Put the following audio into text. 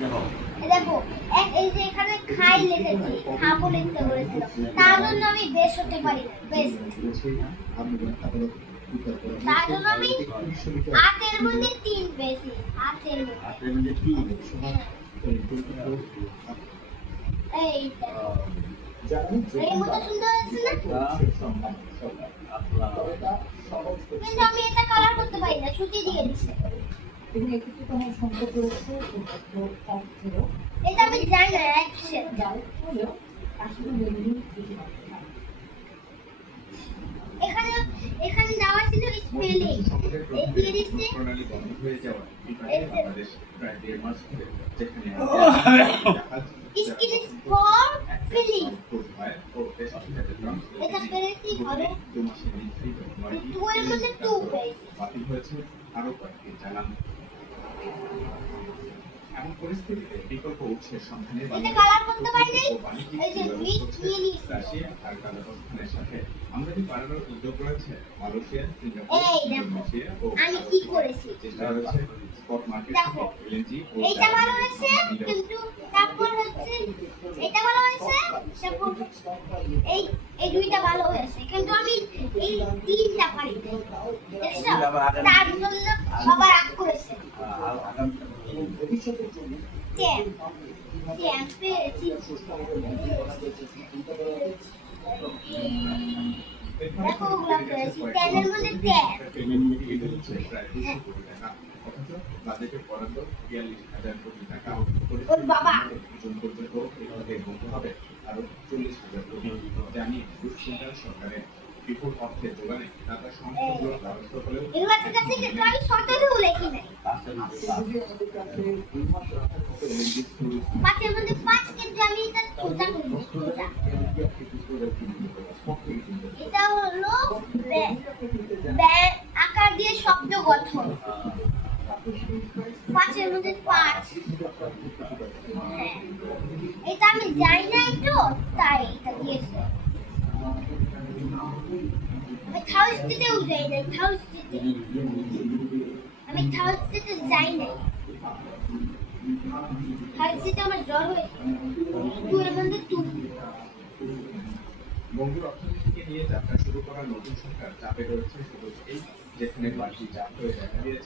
দেখো এই যে এখানে খাই লিখেছি, খাবো লিখতে বলেছিল, তার জন্য আমি বেশ হতে পারি না, বেস্ট। তার জন্য আমি আটের মধ্যে 3 পেয়েছি, আটের মধ্যে 3। এইটা এই মতো সুন্দর আছে না? কিন্তু আমি এটা কালার করতে পারি না, ছুটি দিয়ে দিচ্ছে। এবং এক্ষেত্রে তোমার সম্পর্ক রয়েছে অর্থেরও। এটা আমি জানি না অ্যাকশন হলেও আসলে মেনলি বেশি এখানে এখানে দেওয়া ছিল স্পেলিং, এই দিয়ে দিচ্ছে প্রণালী বন্ধ হয়ে যাওয়ায় বিপাকে বাংলাদেশ প্রায় 1.5 মাস ধরে যেখানে স্কিল ফর ফিলিং। এটা এটা পেরেছি ভালো। 2 মাসের নির্ধারিত 2 এর মধ্যে 2 পেয়েছি। বাতিল হয়েছে আরো কয়েকটি চালান। এমন পরিস্থিতিতে বিকল্প উৎসের সন্ধানে এটা কালার করতে পারি নাই, এই যে ব্রিজ নিয়ে নিয়েছি। রাশিয়া আর কাজাখস্তানের সাথে আমদানি বাড়ানোর উদ্যোগ রয়েছে মালয়েশিয়া, সিঙ্গাপুর, এই দেখো ইন্দোনেশিয়া ও আমি কি করেছি, চেষ্টা রয়েছে স্পট মার্কেট দেখো থেকে এলএনজি ও এইটা ভালো হয়েছে, কিন্তু তারপর হচ্ছে এটা ভালো হয়েছে, তারপর এই এই দুইটা ভালো হয়েছে, কিন্তু আমি এই তিনটা পারি নাই, দেখছো? তার জন্য সবার রাগ করেছে। ট্যাপ ট্যাপ পেয়েছি, দেখো ওগুলো পেয়েছি, ট্যাপের মধ্যে ট্যাপ। অথচ বাজেটের বরাদ্দ ৪২,০০০ কোটি টাকা ওর বাবা জুন পর্যন্ত এভাবে বলতে হবে আরো ৪০,০০০ কোটি। জানি দুশ্চিন্তার সরকারের বিপুল অর্থে যোগানে টাকা সংস্থাগুলোর ব্যবস্থা হলেও এগুলো ঠিক আছে, কিন্তু আমি শর্টও লেখি নাই। 5 এর মধ্যে 5, কিন্তু আমি এটা সোজা করি, সোজা। এটা হলো আকার দিয়ে শব্দ গঠন, 5 এর মধ্যে 5। হ্যাঁ, এটা আমি জানি না একটু, তাই এটা দিয়েছে। আমি থাউজেন্ডেও যাই নাই, থাউজেন্ডে আমি থাউজেন্ডে যাই নাই, থাউজেন্ডে আমার জ্বর হয়েছে। 2 এর মধ্যে 2। বঙ্গের অর্থনীতিকে নিয়ে যাত্রা শুরু করা নতুন সরকার চাপে রয়েছে শুধু এই, যেখানে বাড়তি চাপ হয়ে দেখা দিয়েছে